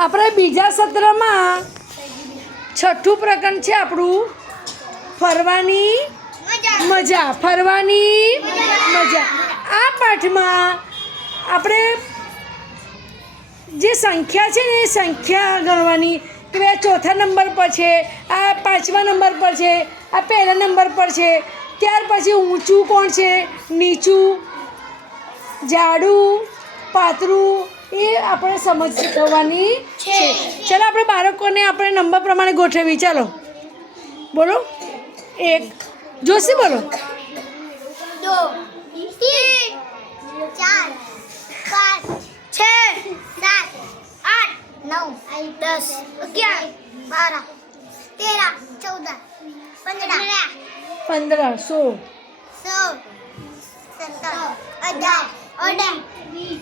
આપણે બીજા સત્રમાં છઠ્ઠું પ્રકરણ છે આપણું ફરવાની મજા. ફરવાની મજા. આ પાઠમાં આપણે જે સંખ્યા છે ને એ સંખ્યા ગણવાની કે ભાઈ આ ચોથા નંબર પર છે, આ પાંચમા નંબર પર છે, આ પહેલા નંબર પર છે. ત્યાર પછી ઊંચું કોણ છે, નીચું, જાડું, પાતળું, એ આપણે સમજ શીખવવાની છે. ચાલો આપણે બાળકોને આપણે નંબર પ્રમાણે ગોઠવી. ચાલો બોલો. 1 જોશી બોલો. 2 3 4 5 6 7 8 9 10 11 12 13 14 15 16 16 17 18 19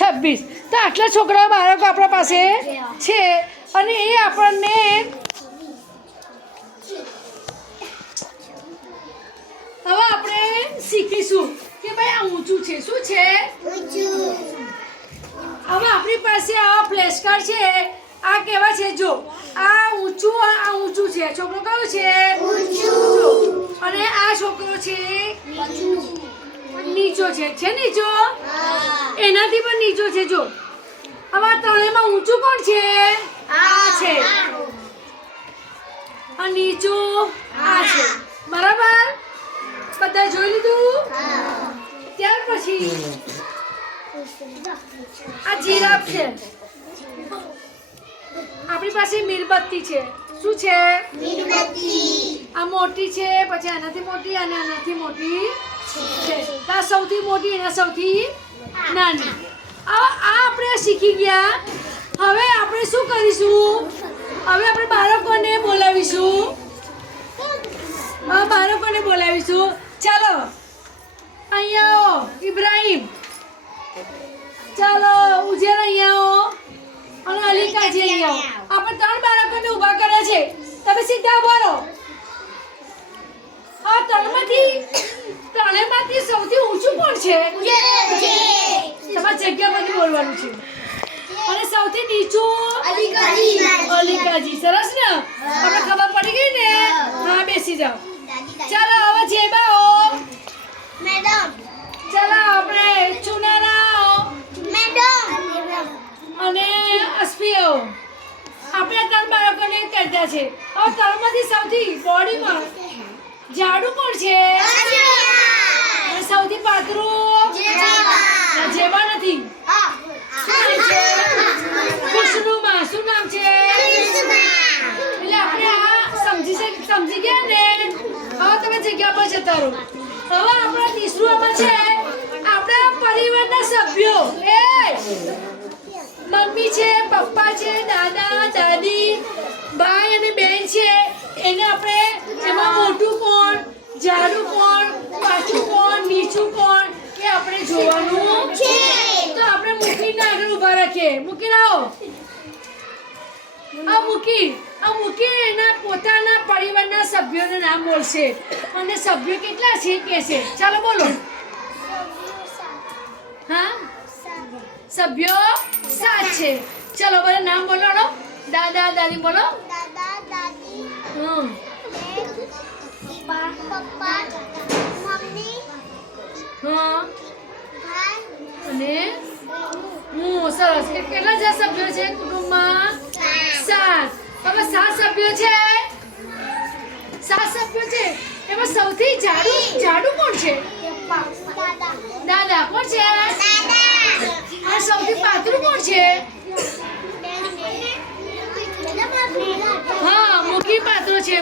26. તો આટલા છોકરાઓ બાળકો આપણા પાસે છે અને એ આપણને હવે આપણે શીખીશું કે ભાઈ આ ઊંચું છે. શું છે? હવે આપણી પાસે આ ફ્લેશ કાર્ડ છે. આ કેવા છે? જો આ ઊંચું છે. છોકરો કયો છે? ઊંચું. અને આ છોકરો છે નીચો છે. નીચો? એનાથી પણ નીચો છે. જો હવે આ ત્રણેયમાં ઊંચું કોણ છે? આ છે. આ નીચું આ છે. બરાબર? બધા જોઈ લીધું? ત્યાર પછી આ જીરાફ છે. આપણી પાસે મીણબત્તી છે. શું છે? મીણબત્તી. આ મોટી છે, પછી આનાથી મોટી અને આનાથી મોટી છે. આ સૌથી મોટી અને સૌથી નાની. આ આપણે શીખી ગયા. હવે આપણે શું કરીશું? હવે આપણે બાળકોને બોલાવીશું. ચાલો અહીંયા આવો. ઇબ્રાહિમ, ચાલો ઉજેર અહીંયા આવો અને અલીકાજી અહીંયા આવો. આપણે 3 બાળકોને ઊભા કર્યા છે. તમે સીધા ઉભા રહો. આ ત્રણેયમાંથી સૌથી ઊંચું કોણ છે? તમારી જગ્યા પરથી બોલવાનું છે. અને સૌથી નીચું અલીકાજી. સરસ ને? આપણે ખબર પડી ગઈ ને? હા, બેસી જાઓ. ચાલો હવે જેબાઓ. મેડમ. ચાલો આપણે ચુનારાઓ મેડમ. અને અસ્પીઓ. આપણે 3 બાળકોને કરતા છે. હવે 3માંથી સૌથી બોડીમાં જાડું કોણ છે? અને સૌથી પાતળું જેબા નથી. શું નામ છે? કૃષ્ણુમાં. શું નામ છે? એટલે આપણે આ સમજી ગયા ને? હવે તમે જગ્યા પર જતા રહો. હવે આપણા તીસરામાં છે આપણા પરિવારના સભ્યો. મમ્મી છે, પપ્પા છે, દાદા દાદી, ભાઈ અને બેન છે. એને આપણે એમાં મોટું કોણ, જાડું કોણ, પાછું કોણ, નીચું કોણ એ આપણે જોવાનું છે. તો આપણે મૂકીને આગળ ઊભા રાખીએ. મૂકીને આવો. આ મૂકી એના પોતાના પરિવારના સભ્યોના નામ બોલશે અને સભ્યો કેટલા છે કહેશે. ચાલો બોલો. હા, સભ્યો 7 છે. ચાલો બધા નામ બોલો. દાદા દાદી બોલો. દાદા દાદી, પપ્પા, મમ્મી, હા, ભાઈ અને સરસ. કેટલા જ સભ્યો છે કુટુંબમાં? 7. હવે 7 સભ્યો છે. 7 સભ્યો છે. એમાં સૌથી જાડું કોણ છે? દાદા. કોણ છે? અને સૌથી પાતળું કોણ છે? હા, મૂકી પાતળો છે.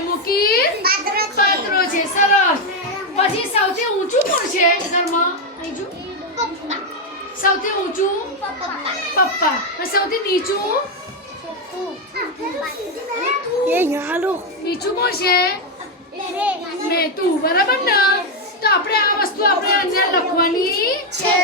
પાતળો છે. સરસ. પછી સૌથી ઊંચું કોણ છે ઘરમાં? સૌથી ઊંચું પપ્પા. સૌથી નીચું નીચું કોણ છે? મેં. તું. બરાબર ને? તો આપણે આ વસ્તુ આપણે અંદર લખવાની છે.